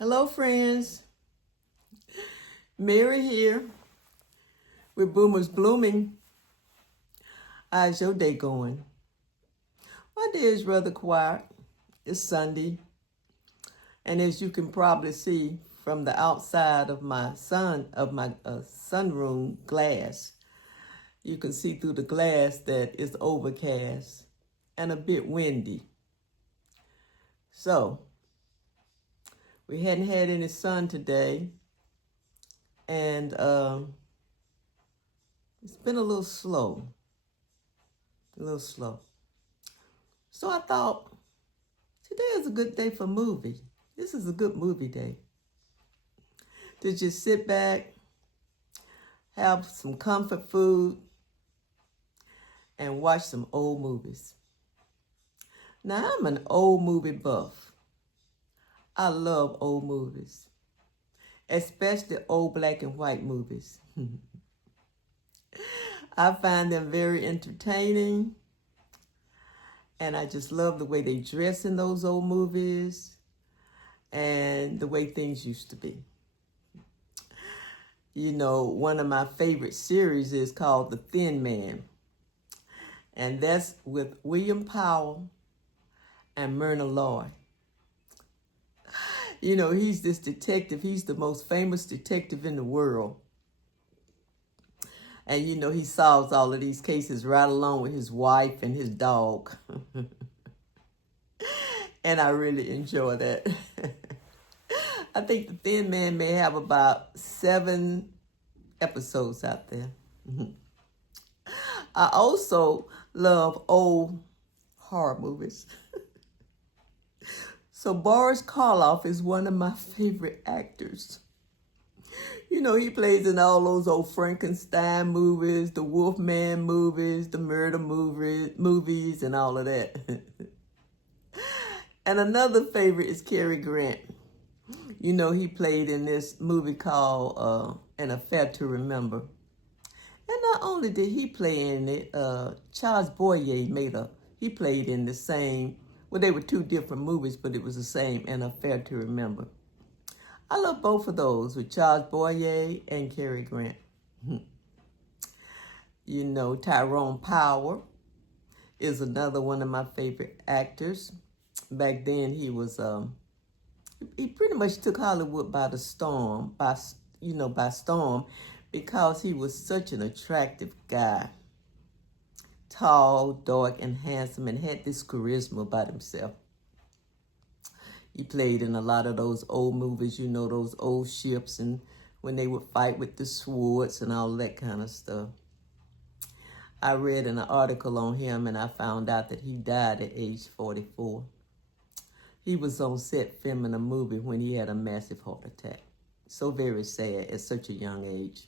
Hello, friends. Mary here with Boomers Blooming. How's your day going? My day is rather quiet. It's Sunday. And as you can probably see from the outside of my sunroom glass, you can see through the glass that it's overcast and a bit windy. So, we hadn't had any sun today. And it's been a little slow. So I thought, today is a good day for movie. This is a good movie day. To just sit back, have some comfort food, and watch some old movies. Now, I'm an old movie buff. I love old movies, especially old black and white movies. I find them very entertaining, and I just love the way they dress in those old movies and the way things used to be. You know, one of my favorite series is called The Thin Man, and that's with William Powell and Myrna Loy. You know, he's this detective. He's the most famous detective in the world. And, you know, he solves all of these cases right along with his wife and his dog. And I really enjoy that. I think The Thin Man may have about 7 episodes out there. I also love old horror movies. So Boris Karloff is one of my favorite actors. You know, he plays in all those old Frankenstein movies, the Wolfman movies, the murder movies, and all of that. And another favorite is Cary Grant. You know, he played in this movie called An Affair to Remember. And not only did he play in it, Charles Boyer he played in the same, well, they were 2 different movies, but it was the same, An Affair to Remember. I love both of those with Charles Boyer and Cary Grant. You know, Tyrone Power is another one of my favorite actors. Back then, he was, he pretty much took Hollywood by storm, because he was such an attractive guy. Tall, dark, and handsome, and had this charisma about himself. He played in a lot of those old movies, you know, those old ships, and when they would fight with the swords and all that kind of stuff. I read an article on him, and I found out that he died at age 44. He was on set filming a movie when he had a massive heart attack. So very sad at such a young age.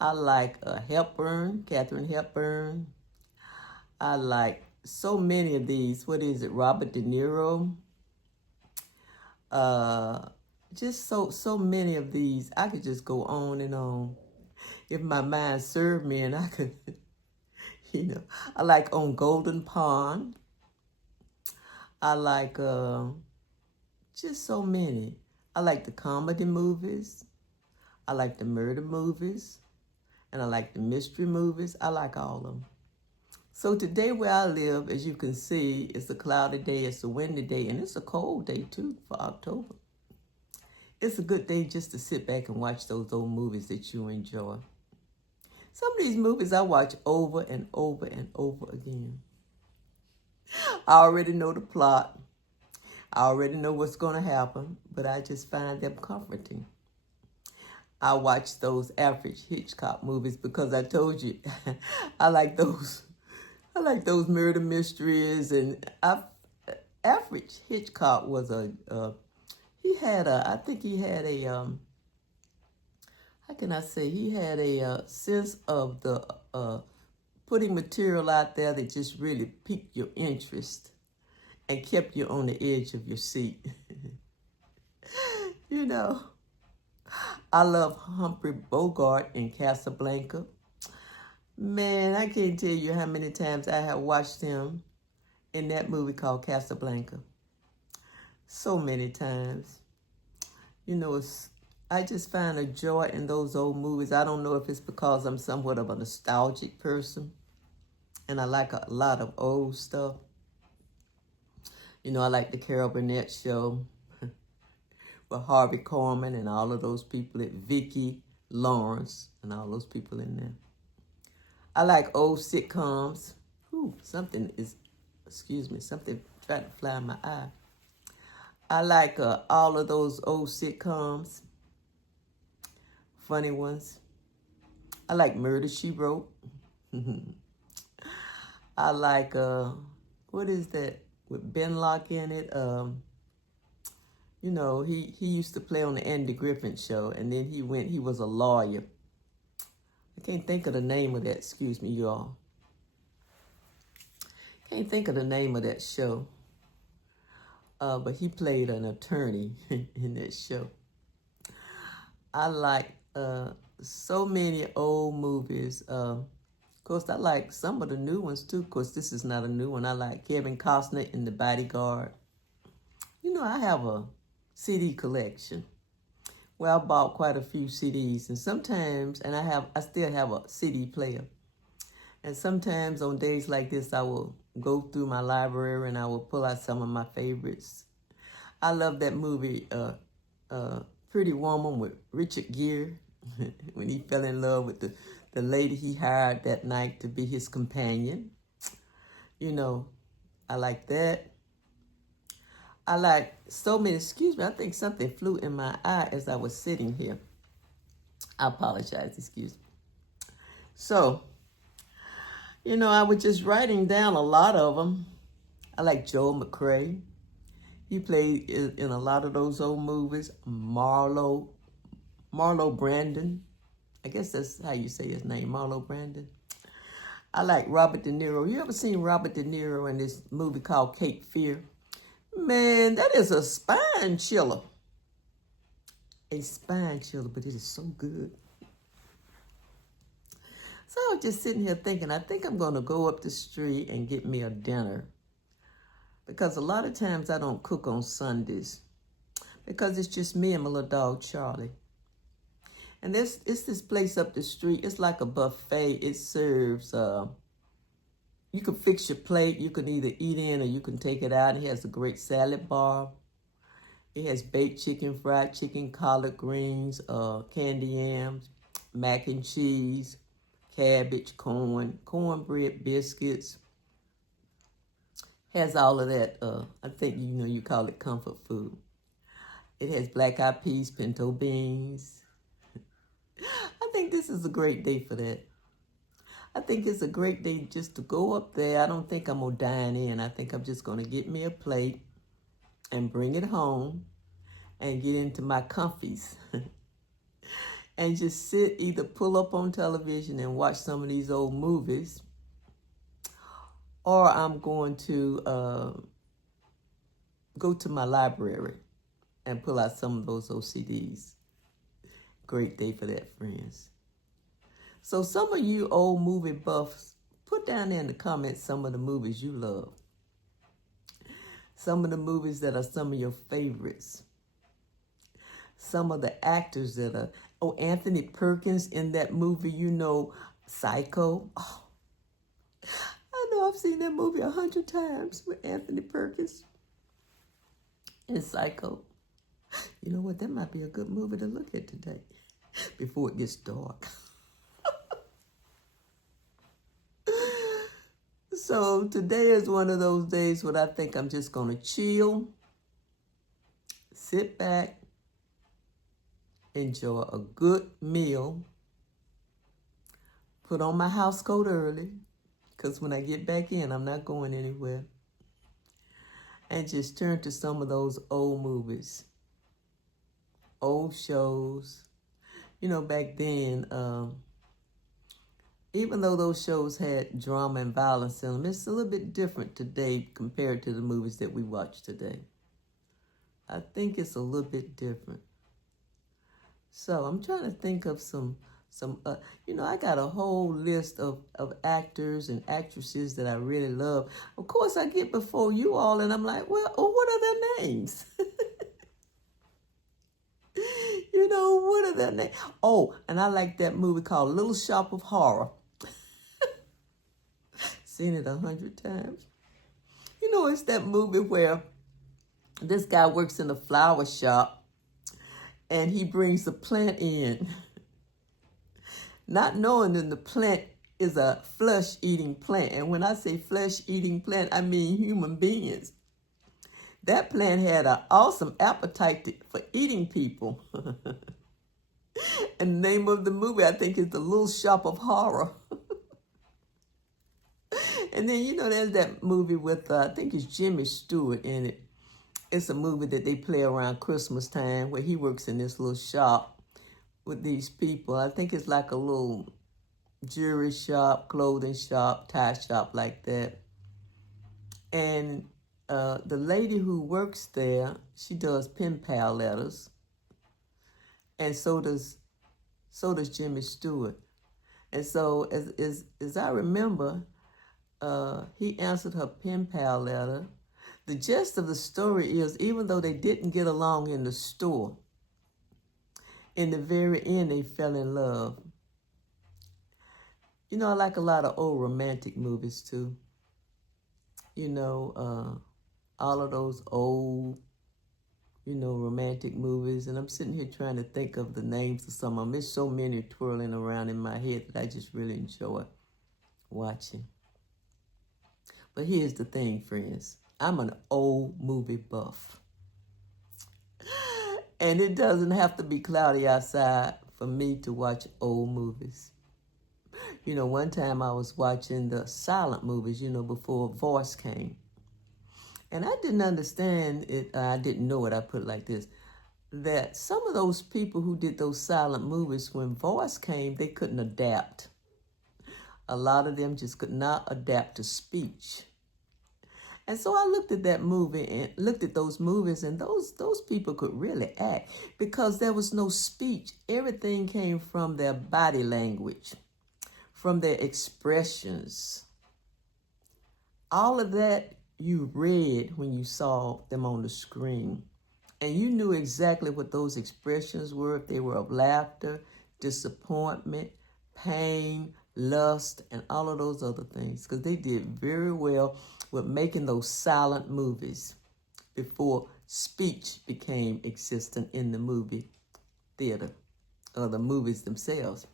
I like Katharine Hepburn. I like so many of these. What is it? Robert De Niro. Just so many of these. I could just go on and on. If my mind served me, and I could, you know. I like On Golden Pond. I like just so many. I like the comedy movies. I like the murder movies. And I like the mystery movies. I like all of them. So today where I live, as you can see, it's a cloudy day, it's a windy day, and it's a cold day too for October. It's a good day just to sit back and watch those old movies that you enjoy. Some of these movies I watch over and over and over again. I already know the plot. I already know what's going to happen, but I just find them comforting. I watch those Alfred Hitchcock movies because I told you I like those murder mysteries. And Alfred Hitchcock was he had a sense of the putting material out there that just really piqued your interest and kept you on the edge of your seat. You know, I love Humphrey Bogart in Casablanca. Man, I can't tell you how many times I have watched him in that movie called Casablanca. so many times. You know, I just find a joy in those old movies. I don't know if it's because I'm somewhat of a nostalgic person and I like a lot of old stuff. You know, I like the Carol Burnett show with Harvey Korman and all of those people, at Vicki Lawrence and all those people in there. I like old sitcoms. Something tried to fly in my eye. I like all of those old sitcoms, funny ones. I like Murder, She Wrote. I like, what is that, with Ben Locke in it? You know, he used to play on the Andy Griffin show, and then he was a lawyer. I can't think of the name of that, excuse me, y'all. Can't think of the name of that show. But he played an attorney in that show. I like so many old movies. Of course, I like some of the new ones too. Of course, this is not a new one. I like Kevin Costner in The Bodyguard. You know, I have a CD collection. Well, I bought quite a few CDs, and sometimes, and I still have a CD player. And sometimes on days like this, I will go through my library and I will pull out some of my favorites. I love that movie, Pretty Woman, with Richard Gere, when he fell in love with the lady he hired that night to be his companion. You know, I like that. I like so many, excuse me, I think something flew in my eye as I was sitting here. I apologize, excuse me. So, you know, I was just writing down a lot of them. I like Joel McCrea. He played in a lot of those old movies. Marlo Brandon. I guess that's how you say his name, Marlo Brandon. I like Robert De Niro. You ever seen Robert De Niro in this movie called Cape Fear? Man, that is a spine chiller. A spine chiller, but it is so good. So I was just sitting here thinking, I think I'm going to go up the street and get me a dinner. Because a lot of times I don't cook on Sundays. Because it's just me and my little dog, Charlie. And it's this place up the street. It's like a buffet. It serves, you can fix your plate. You can either eat in or you can take it out. It has a great salad bar. It has baked chicken, fried chicken, collard greens, candy yams, mac and cheese, cabbage, cornbread, biscuits. Has all of that. I think, you know, you call it comfort food. It has black-eyed peas, pinto beans. I think this is a great day for that. I think it's a great day just to go up there. I don't think I'm going to dine in. I think I'm just going to get me a plate and bring it home and get into my comfies. And just sit, either pull up on television and watch some of these old movies, or I'm going to go to my library and pull out some of those old CDs. Great day for that, friends. So some of you old movie buffs, put down there in the comments some of the movies you love. Some of the movies that are some of your favorites. Some of the actors that are, Anthony Perkins in that movie, you know, Psycho. Oh, I know I've seen that movie 100 times with Anthony Perkins in Psycho. You know what? That might be a good movie to look at today before it gets dark. So today is one of those days when I think I'm just going to chill, sit back, enjoy a good meal, put on my house coat early, because when I get back in, I'm not going anywhere, and just turn to some of those old movies, old shows. You know, back then, even though those shows had drama and violence in them, it's a little bit different today compared to the movies that we watch today. I think it's a little bit different. So I'm trying to think of some you know, I got a whole list of actors and actresses that I really love. Of course, I get before you all, and I'm like, well, what are their names? what are their names? Oh, and I like that movie called Little Shop of Horror. Seen it 100 times. It's that movie where this guy works in a flower shop and he brings a plant in, not knowing that the plant is a flesh-eating plant. And when I say flesh-eating plant, I mean human beings. That plant had an awesome appetite for eating people. And the name of the movie, I think, is The Little Shop of Horror. And then, there's that movie with, I think it's Jimmy Stewart in it. It's a movie that they play around Christmas time where he works in this little shop with these people. I think it's like a little jewelry shop, clothing shop, tie shop like that. And the lady who works there, she does pen pal letters. And so does Jimmy Stewart. And so as I remember, he answered her pen pal letter. The gist of the story is, even though they didn't get along in the store, in the very end, they fell in love. I like a lot of old romantic movies, too. All of those old, romantic movies. And I'm sitting here trying to think of the names of some of them. There's so many twirling around in my head that I just really enjoy watching. But here's the thing, friends. I'm an old movie buff. And it doesn't have to be cloudy outside for me to watch old movies. One time I was watching the silent movies, before voice came. And I didn't understand it. I didn't know it. I put it like this. That some of those people who did those silent movies, when voice came, they couldn't adapt. A lot of them just could not adapt to speech. And so I looked at that movie and looked at those movies, and those people could really act because there was no speech. Everything came from their body language, from their expressions. All of that you read when you saw them on the screen. And you knew exactly what those expressions were, if they were of laughter, disappointment, pain, lust, and all of those other things, because they did very well with making those silent movies before speech became existent in the movie theater or the movies themselves.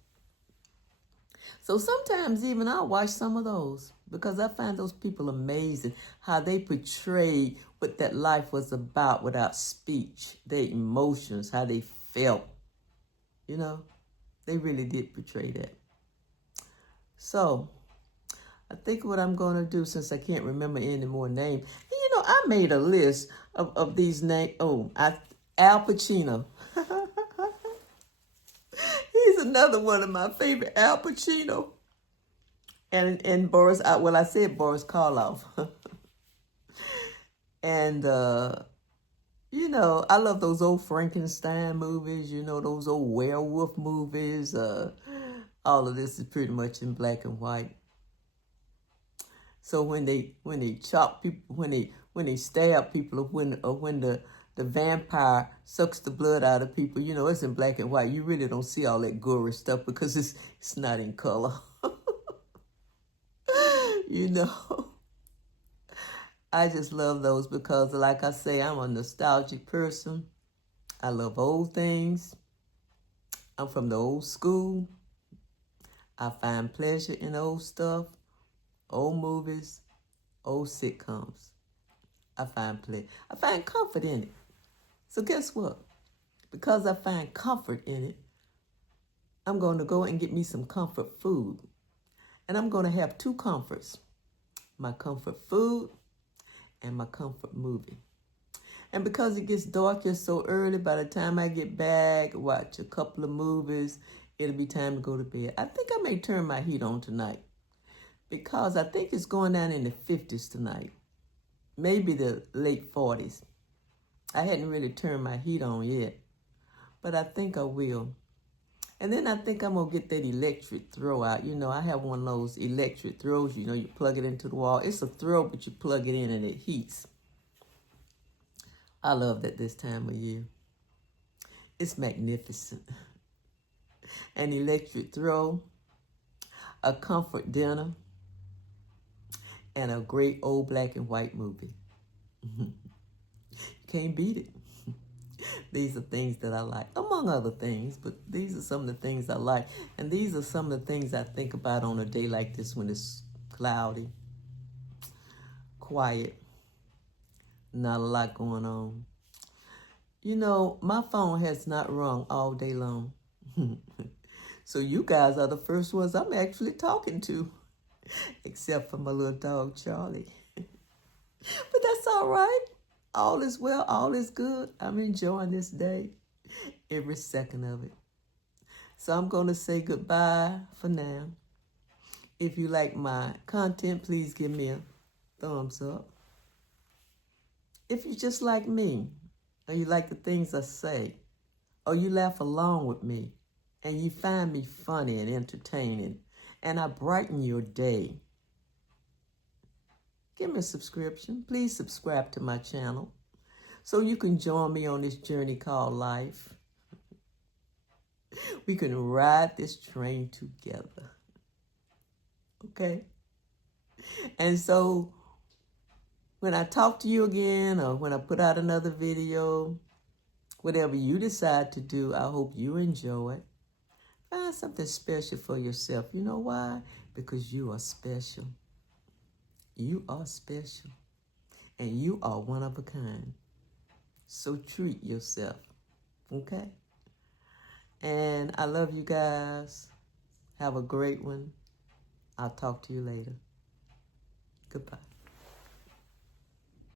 So sometimes even I'll watch some of those because I find those people amazing, how they portrayed what that life was about without speech, their emotions, how they felt. They really did portray that. So I think what I'm going to do, since I can't remember any more names, I made a list of these names. Al Pacino. He's another one of my favorite, Al Pacino. And Boris, I said Boris Karloff. And, I love those old Frankenstein movies, those old werewolf movies. All of this is pretty much in black and white. So when they chop people, when they stab people, or when the vampire sucks the blood out of people, it's in black and white. You really don't see all that gory stuff because it's not in color. I just love those because, like I say, I'm a nostalgic person. I love old things. I'm from the old school. I find pleasure in old stuff, old movies, old sitcoms. I find comfort in it. So guess what? Because I find comfort in it, I'm going to go and get me some comfort food. And I'm going to have two comforts. My comfort food and my comfort movie. And because it gets dark here so early, by the time I get back, watch a couple of movies, it'll be time to go to bed. I think I may turn my heat on tonight because I think it's going down in the 50s tonight. Maybe the late 40s. I hadn't really turned my heat on yet, but I think I will. And then I think I'm going to get that electric throw out. I have one of those electric throws. You plug it into the wall. It's a throw, but you plug it in and it heats. I love that this time of year. It's magnificent. An electric throw, a comfort dinner, and a great old black and white movie. You can't beat it. These are things that I like, among other things, but these are some of the things I like. And these are some of the things I think about on a day like this when it's cloudy, quiet, not a lot going on. You know, my phone has not rung all day long. So you guys are the first ones I'm actually talking to, except for my little dog, Charlie. But that's all right. All is well, all is good. I'm enjoying this day, every second of it. So I'm going to say goodbye for now. If you like my content, please give me a thumbs up. If you just like me, or you like the things I say, or you laugh along with me, and you find me funny and entertaining, and I brighten your day, give me a subscription. Please subscribe to my channel so you can join me on this journey called life. We can ride this train together. Okay? And so when I talk to you again, or when I put out another video, whatever you decide to do, I hope you enjoy it. Find something special for yourself. You know why? Because you are special. You are special. And you are one of a kind. So treat yourself. Okay? And I love you guys. Have a great one. I'll talk to you later. Goodbye.